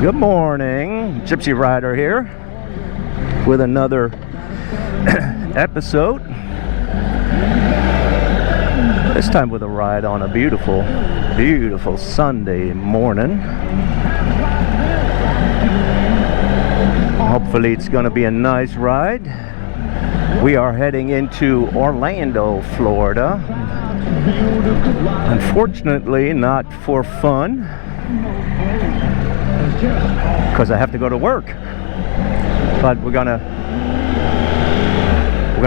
Good morning, Gypsy Rider here with another episode. This time with a ride on a beautiful, beautiful Sunday morning. Hopefully it's going to be a nice ride. We are heading into Orlando, Florida. Unfortunately, not for fun, because I have to go to work. But we're gonna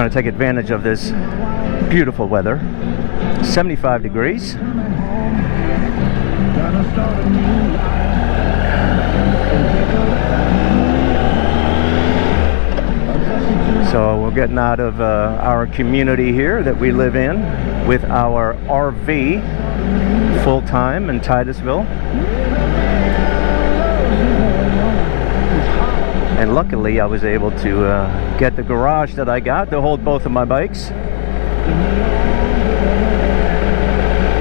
take advantage of this beautiful weather. 75 degrees. So we're getting out of our community here that we live in with our RV full-time in Titusville. And luckily I was able to get the garage that I got to hold both of my bikes.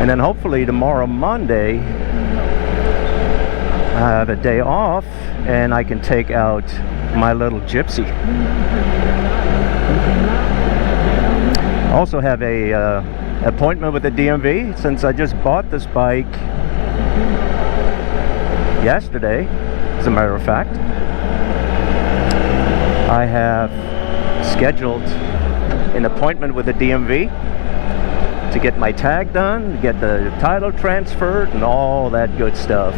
And then hopefully tomorrow, Monday, I have a day off and I can take out my little Gypsy. Also have a appointment with the DMV since I just bought this bike yesterday, as a matter of fact. I have scheduled an appointment with the DMV to get my tag done, get the title transferred, and all that good stuff.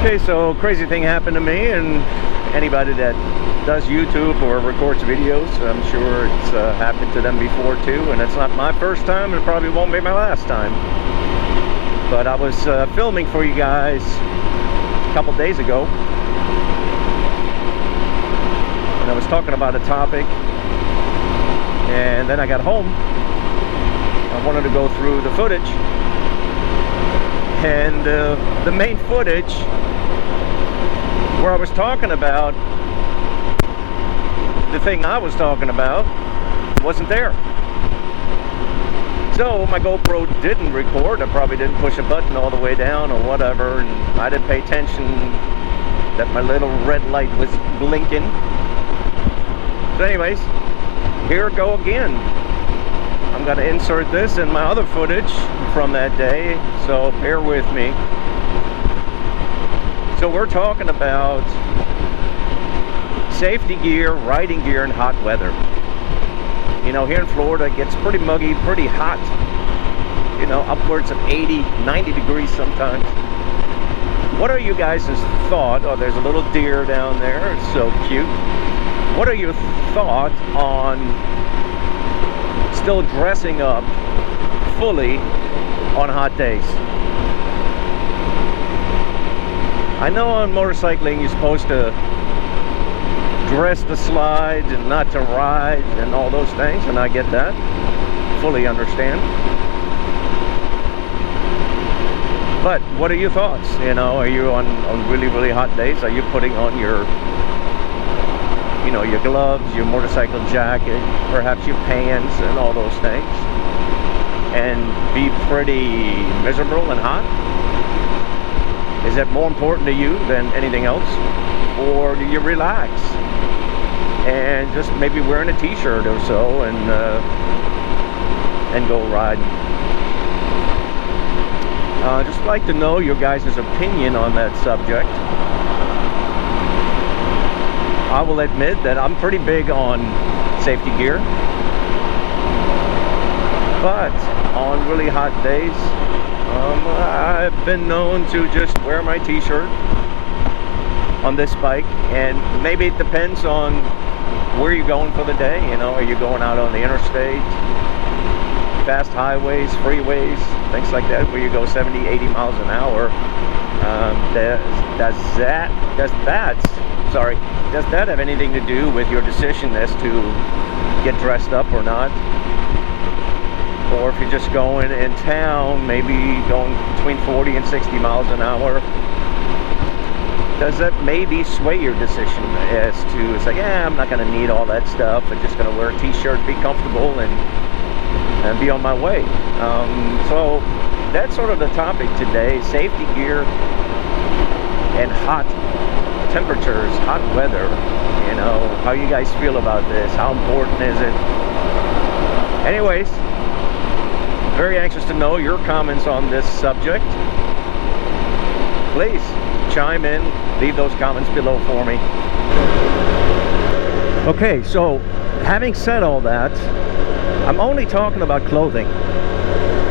Okay, so crazy thing happened to me, and anybody that does YouTube or records videos, I'm sure it's happened to them before too, and it's not my first time and it probably won't be my last time. But I was filming for you guys a couple days ago, and I was talking about a topic, and then I got home. I wanted to go through the footage, and the main footage where I was talking about the thing I was talking about wasn't there. So my GoPro didn't record. I probably didn't push a button all the way down or whatever, and I didn't pay attention that my little red light was blinking. So anyways, here we go again. I'm going to insert this in my other footage from that day, so bear with me. So we're talking about safety gear, riding gear in hot weather. You know, here in Florida it gets pretty muggy, pretty hot. You know, upwards of 80, 90 degrees sometimes. What are you guys' thought? Oh, there's a little deer down there. It's so cute. What are your thoughts on still dressing up fully on hot days? I know on motorcycling you're supposed to dress to slide and not to ride and all those things, and I get that, fully understand. But what are your thoughts? You know, are you on really, really hot days? Are you putting on your, you know, your gloves, your motorcycle jacket, perhaps your pants and all those things, and be pretty miserable and hot? Is that more important to you than anything else? Or do you relax and just maybe wearing a t-shirt or so and go ride? Just like to know your guys' opinion on that subject. I will admit that I'm pretty big on safety gear, but on really hot days, I've been known to just wear my t-shirt on this bike, and maybe it depends on where you're going for the day. You know, are you going out on the interstate, fast highways, freeways, things like that, where you go 70, 80 miles an hour? Does that have anything to do with your decision as to get dressed up or not? Or if you're just going in town, maybe going between 40 and 60 miles an hour, does that maybe sway your decision as to, it's like, yeah, I'm not going to need all that stuff. I'm just going to wear a t-shirt, be comfortable, and be on my way. So that's sort of the topic today: safety gear and hot temperatures, hot weather. You know, how you guys feel about this? How important is it? Anyways, very anxious to know your comments on this subject. Please chime in, leave those comments below for me. Okay, so having said all that, I'm only talking about clothing.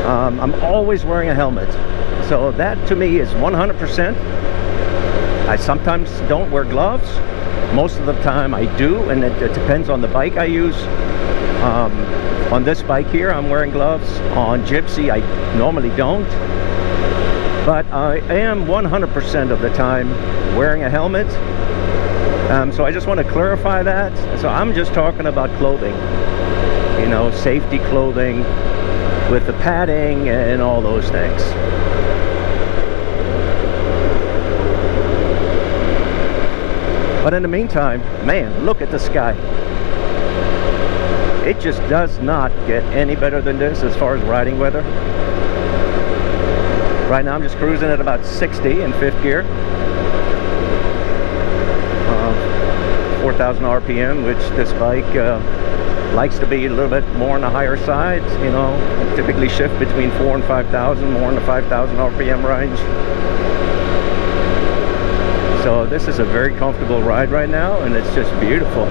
I'm always wearing a helmet, so that to me is 100%. I sometimes don't wear gloves. Most of the time I do, and it depends on the bike I use. On this bike here, I'm wearing gloves. On Gypsy, I normally don't. But I am 100% of the time wearing a helmet. So I just want to clarify that. So I'm just talking about clothing. You know, safety clothing with the padding and all those things. But in the meantime, man, look at the sky. It just does not get any better than this as far as riding weather. Right now I'm just cruising at about 60 in fifth gear. 4,000 RPM, which this bike likes to be a little bit more on the higher side. You know, I typically shift between 4,000 and 5,000, more in the 5,000 RPM range. So this is a very comfortable ride right now, and it's just beautiful.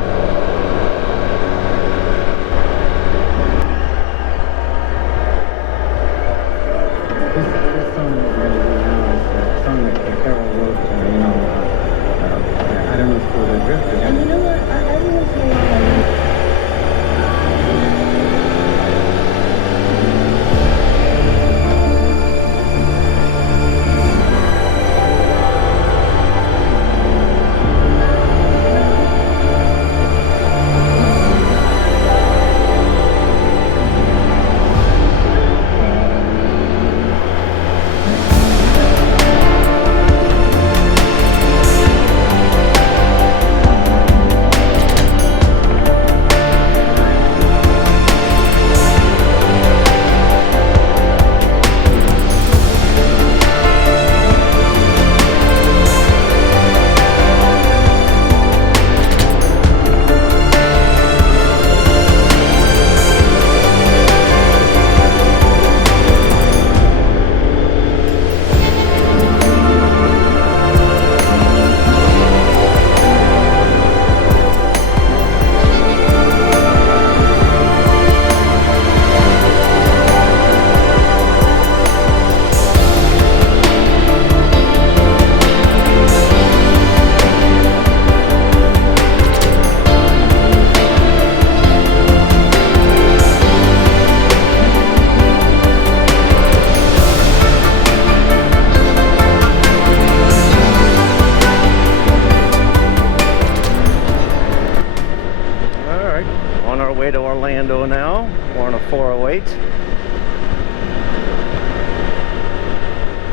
Now we're on a 408.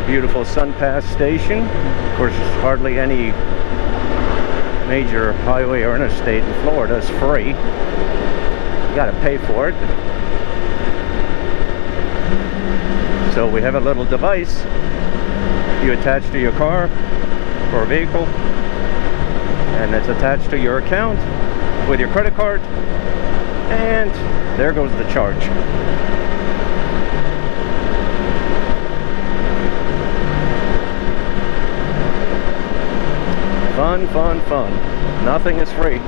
Beautiful Sun Pass station. Of course, there's hardly any major highway or interstate in Florida is free. You gotta pay for it. So we have a little device you attach to your car or vehicle, and it's attached to your account with your credit card, and there goes the charge. Fun, fun, fun. Nothing is free.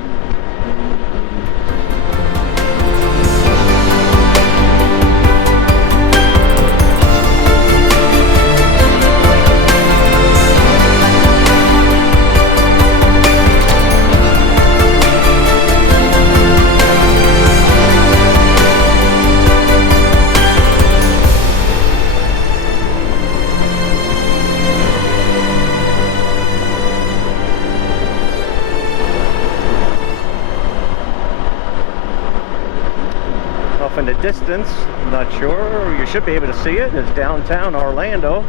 Off in the distance, I'm not sure, you should be able to see it, is downtown Orlando.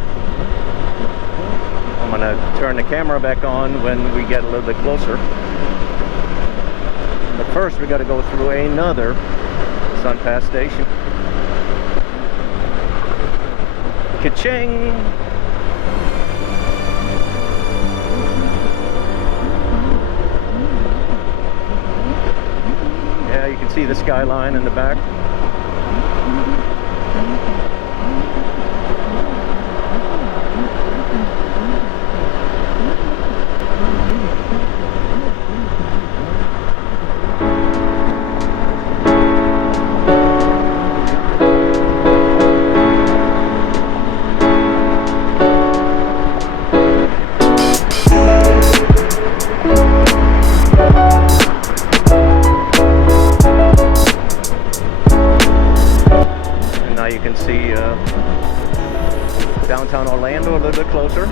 I'm gonna turn the camera back on when we get a little bit closer. But first we gotta go through another Sun Pass station. Ka-ching! Yeah, you can see the skyline in the back. Now you can see downtown Orlando a little bit closer.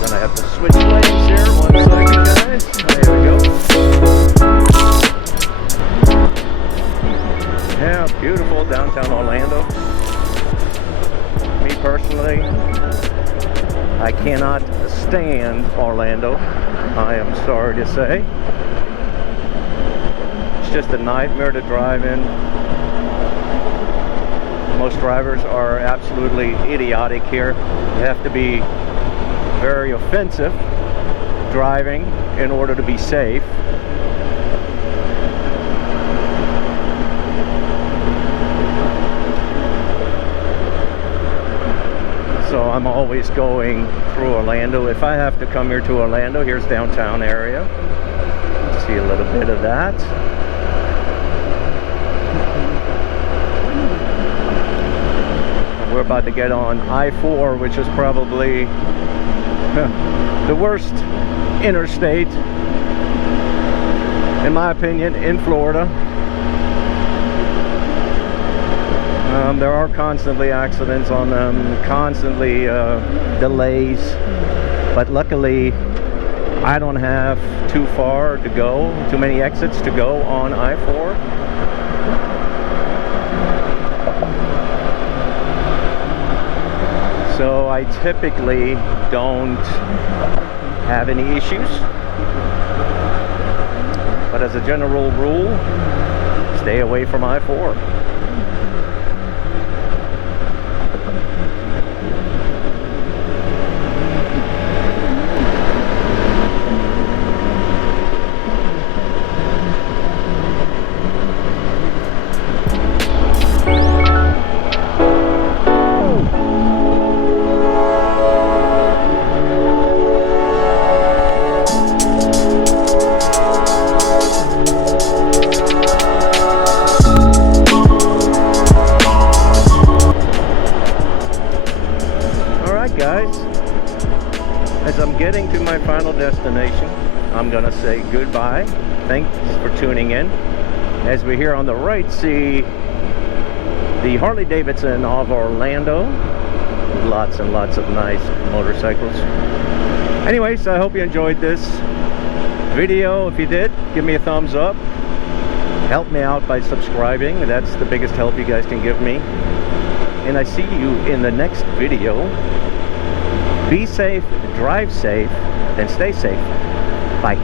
Gonna have to switch lanes here. 1 second, guys. There we go. Yeah, beautiful downtown Orlando. Me personally, I cannot stand Orlando, I am sorry to say. It's just a nightmare to drive in. Most drivers are absolutely idiotic here. You have to be very offensive driving in order to be safe. So I'm always going through Orlando. If I have to come here to Orlando, here's downtown area. See a little bit of that. And we're about to get on I-4, which is probably the worst interstate, in my opinion, in Florida. There are constantly accidents on them, constantly delays, but luckily I don't have too far to go, too many exits to go on I-4. So I typically don't have any issues, but as a general rule, stay away from I-4. Guys, as I'm getting to my final destination, I'm gonna say goodbye. Thanks for tuning in. As we here on the right see the Harley-Davidson of Orlando. Lots and lots of nice motorcycles. Anyways, I hope you enjoyed this video. If you did, give me a thumbs up. Help me out by subscribing. That's the biggest help you guys can give me. And I see you in the next video. Be safe, drive safe, and stay safe. Bye.